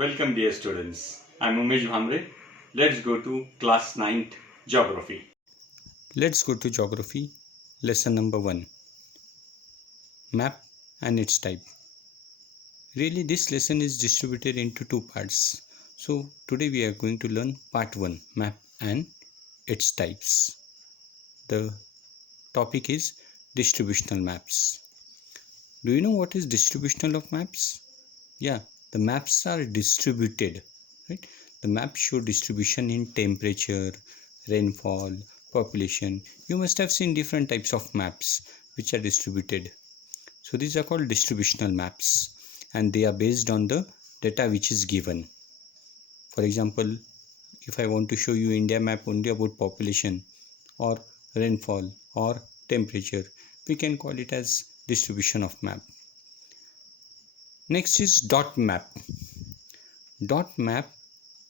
Welcome dear students. I'm Umesh Bhamre. Let's go to class 9th Geography. Let's go to Geography, lesson number 1, Map and its type. Really, this lesson is distributed into two parts. So, today we are going to learn part 1, Map and its types. The topic is distributional maps. Do you know what is distributional of maps? Yeah, the maps are distributed, right? The maps show distribution in temperature, rainfall, population. You must have seen different types of maps which are distributed. So these are called distributional maps and they are based on the data which is given. For example, if I want to show you India map only about population or rainfall or temperature, we can call it as distribution of map. Next is dot map. Dot map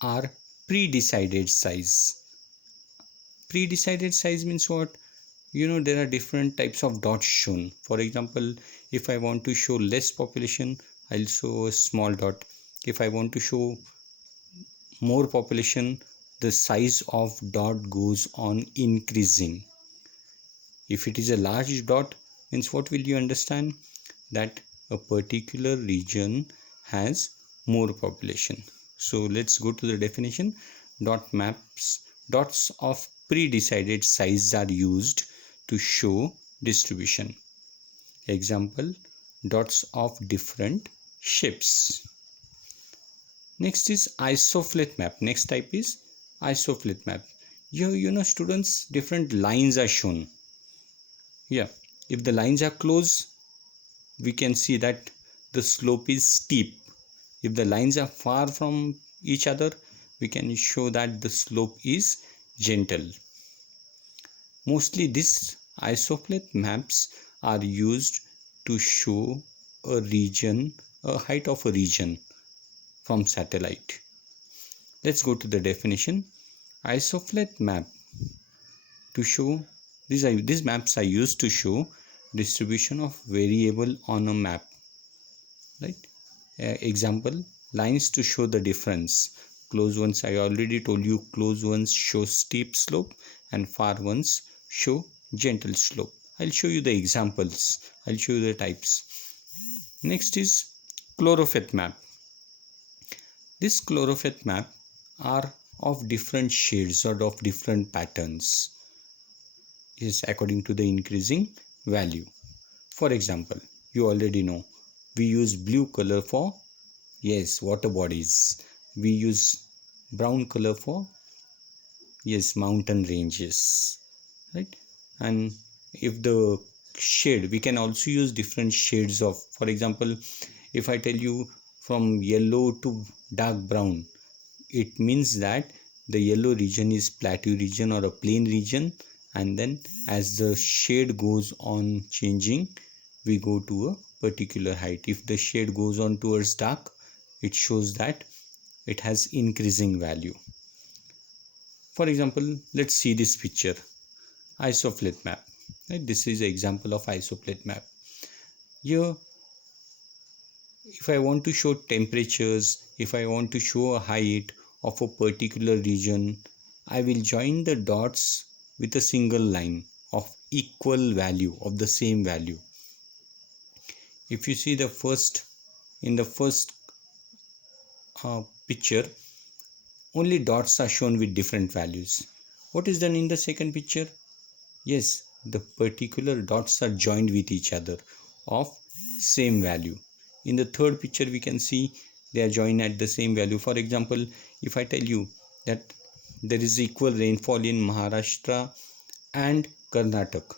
are pre-decided size. Pre-decided size means what? There are different types of dots shown. For example, if I want to show less population, I'll show a small dot. If I want to show more population, the size of dot goes on increasing. If it is a large dot, means what will you understand? That a particular region has more population. So let's go to the definition. Dots of pre-decided size are used to show distribution. Example, dots of different shapes. Next is isoflat map. Next type is isoflat map. Students, different lines are shown. Yeah, if the lines are close, we can see that the slope is steep. If the lines are far from each other, we can show that the slope is gentle. Mostly these isoflat maps are used to show a height of a region from satellite. Let's go to the definition. Isoflat map to show these maps are used to show distribution of variable on a map, right? Example, lines to show the difference. Close ones, I already told you, close ones show steep slope and far ones show gentle slope. I'll show you the examples. I'll show you the types. Next is chlorophet map. This chlorophet map are of different shades or of different patterns, is according to the increasing value. For example, you already know we use blue color for water bodies. We use brown color for mountain ranges, right? And if the shade, we can also use different shades of, for example, if I tell you from yellow to dark brown, it means that the yellow region is plateau region or a plain region, and then as the shade goes on changing, we go to a particular height. If the shade goes on towards dark, it shows that it has increasing value. For example, let's see this picture, isoflat map, right? This is an example of isoflat map. Here, if I want to show temperatures, if I want to show a height of a particular region, I will join the dots with a single line of equal value, of the same value. If you see in the first picture, only dots are shown with different values. What is done in the second picture? Yes, the particular dots are joined with each other of same value. In the third picture, we can see they are joined at the same value. For example, if I tell you that there is equal rainfall in Maharashtra and Karnataka,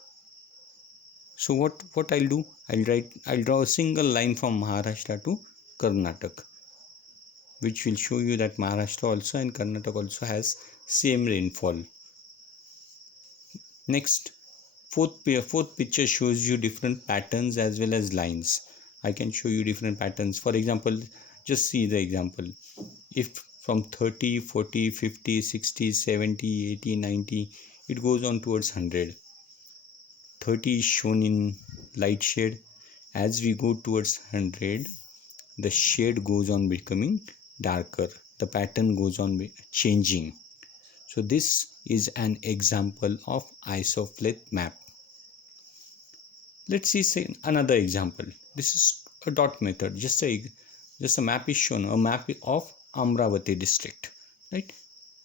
so what I'll do, I'll draw a single line from Maharashtra to Karnataka, which will show you that Maharashtra also and Karnataka also has same rainfall. Next, fourth picture shows you different patterns as well as lines. I can show you different patterns. For example, just see the example. If from 30, 40, 50, 60, 70, 80, 90, it goes on towards 100. 30 is shown in light shade. As we go towards 100, the shade goes on becoming darker. The pattern goes on changing. So this is an example of isoflex map. Let's see another example. This is a dot method. Just a map is shown, a map of Amravati district, right?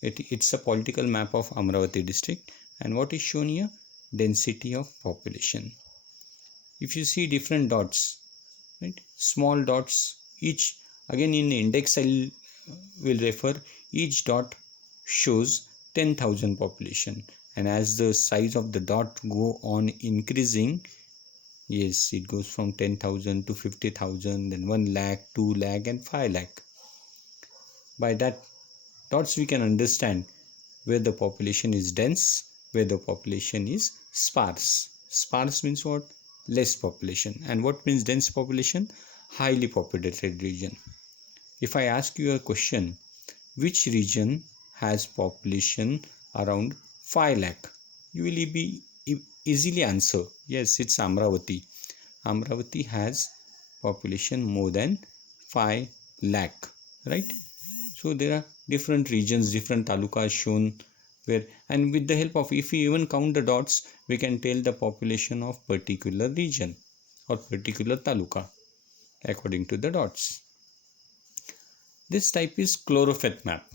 It's a political map of Amravati district, and what is shown here? Density of population. If you see different dots, right? Small dots, each again in index I will refer, each dot shows 10,000 population, and as the size of the dot go on increasing, yes, it goes from 10,000 to 50,000, then 1 lakh, 2 lakh, and 5 lakh. By that dots we can understand where the population is dense, where the population is sparse. Sparse means what? Less population. And what means dense population? Highly populated region. If I ask you a question, which region has population around 5 lakh? You will be easily answer, yes, it's Amravati. Amravati has population more than 5 lakh, right? So there are different regions, different talukas shown where, and with the help of, if we even count the dots, we can tell the population of particular region or particular taluka according to the dots. This type is chlorophet map.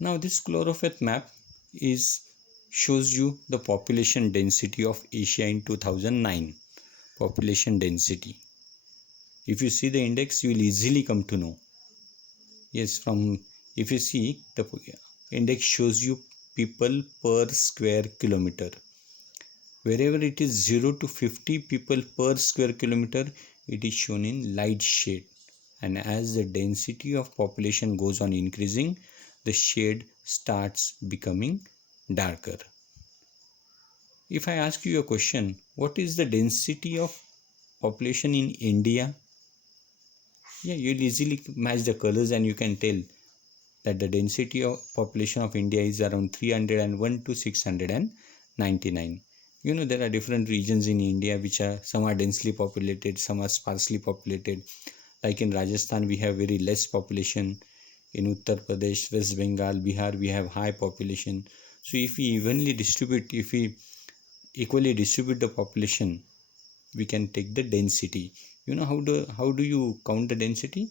Now this chlorophet map shows you the population density of Asia in 2009. Population density. If you see the index, you will easily come to know. Yes, if you see the index shows you people per square kilometer. Wherever it is 0 to 50 people per square kilometer, it is shown in light shade. And as the density of population goes on increasing, the shade starts becoming darker. If I ask you a question, what is the density of population in India? Yeah, you'll easily match the colors and you can tell that the density of population of India is around 301 to 699. You know, there are different regions in India which are, some are densely populated, some are sparsely populated. Like in Rajasthan, we have very less population. In Uttar Pradesh, West Bengal, Bihar, we have high population. So if we equally distribute the population, we can take the density. You know how do you count the density?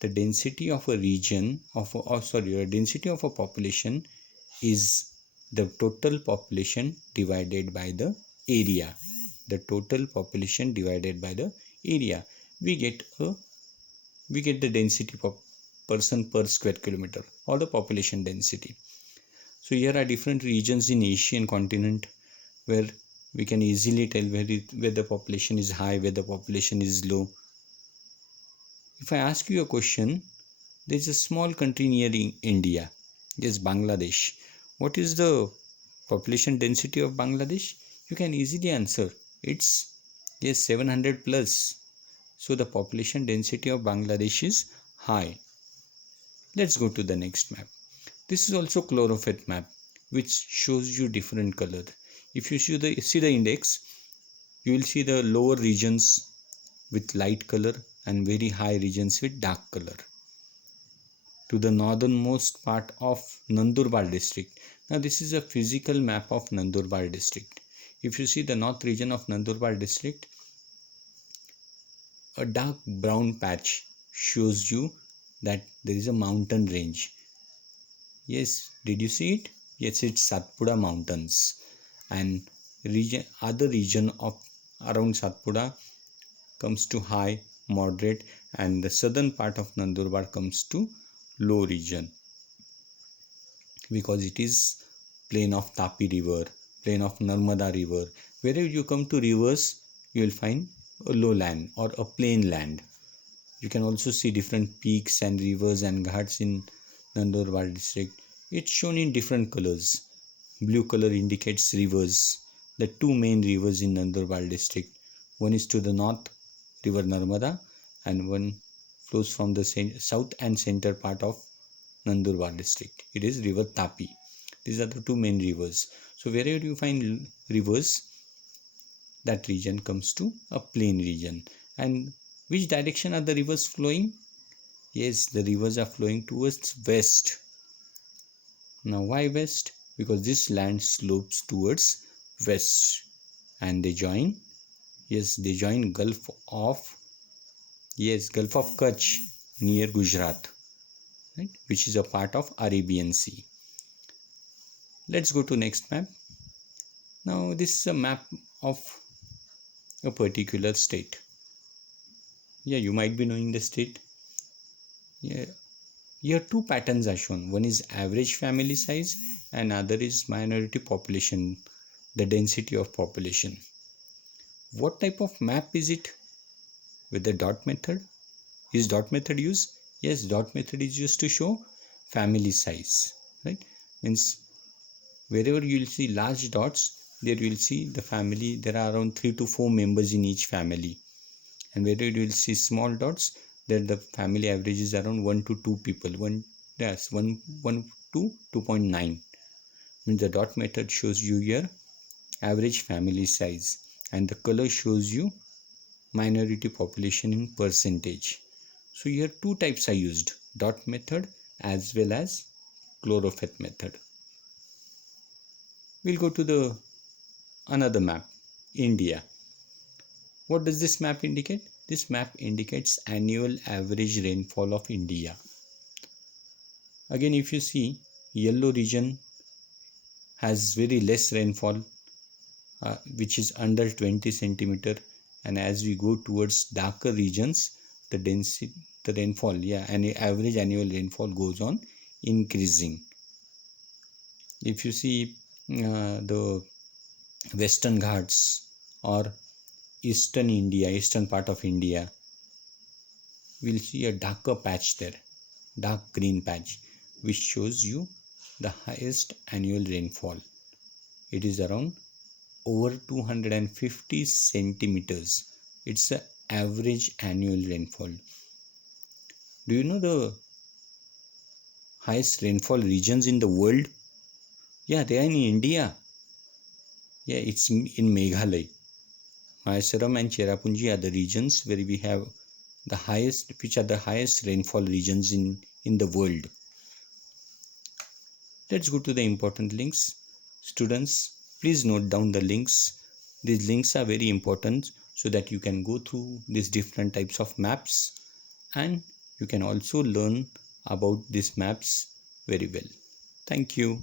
The density of a region density of a population is the total population divided by the area. The total population divided by the area. We get the density per person per square kilometer, or the population density. So here are different regions in Asian continent where we can easily tell where the population is high, where the population is low. If I ask you a question, there is a small country near India, yes, Bangladesh. What is the population density of Bangladesh? You can easily answer. It's, yes, 700 plus. So the population density of Bangladesh is high. Let's go to the next map. This is also chlorophet map, which shows you different color. If you see the index, you will see the lower regions with light color and very high regions with dark color. To the northernmost part of Nandurbar district. Now this is a physical map of Nandurbar district. If you see the north region of Nandurbar district, a dark brown patch shows you that there is a mountain range. Yes, did you see it? Yes, it's Satpura mountains. And other region of around Satpura comes to high, moderate, and the southern part of Nandurbar comes to low region, because it is plain of Tapi river, plain of Narmada river. Wherever you come to rivers, you will find a lowland or a plain land. You can also see different peaks and rivers and ghats in Nandurbar district. It's shown in different colors. Blue color indicates rivers. The two main rivers in Nandurbar district. One is to the north, river Narmada, and one flows from the south and center part of Nandurbar district. It is river Tapi. These are the two main rivers. So wherever you find rivers, that region comes to a plain region. And which direction are the rivers flowing? Yes, the rivers are flowing towards west. Now why west? Because this land slopes towards west and they join, yes, they join Gulf of Kutch near Gujarat, right, which is a part of Arabian Sea. Let's go to next map. Now this is a map of a particular state. Yeah, you might be knowing the state. Yeah, here two patterns are shown. One is average family size and other is minority population, the density of population. What type of map is it? With the dot method? Is dot method used? Yes, dot method is used to show family size, right? Means wherever you will see large dots, there you will see the family. There are around 3 to 4 members in each family. And wherever you will see small dots, there the family average is around 1 to 2 people. 1 to 2.9. Means the dot method shows you your average family size, and the color shows you minority population in percentage. So here two types are used, dot method as well as chlorophet method. We'll go to the another map, India. What does this map indicate? This map indicates annual average rainfall of India. Again, if you see, yellow region has very less rainfall, which is under 20 centimeter, and as we go towards darker regions, the density, the rainfall, and average annual rainfall goes on increasing. If you see the Western Ghats or eastern part of India, we'll see a darker patch there, dark green patch, which shows you the highest annual rainfall. It is around over 250 centimeters. It's the average annual rainfall. Do you know the highest rainfall regions in the world? Yeah, they are in India. Yeah, it's in Meghalaya. Mysore and Cherrapunji are the regions where we have the highest, which are the highest rainfall regions in the world. Let's go to the important links. Students, please note down the links. These links are very important so that you can go through these different types of maps and you can also learn about these maps very well. Thank you.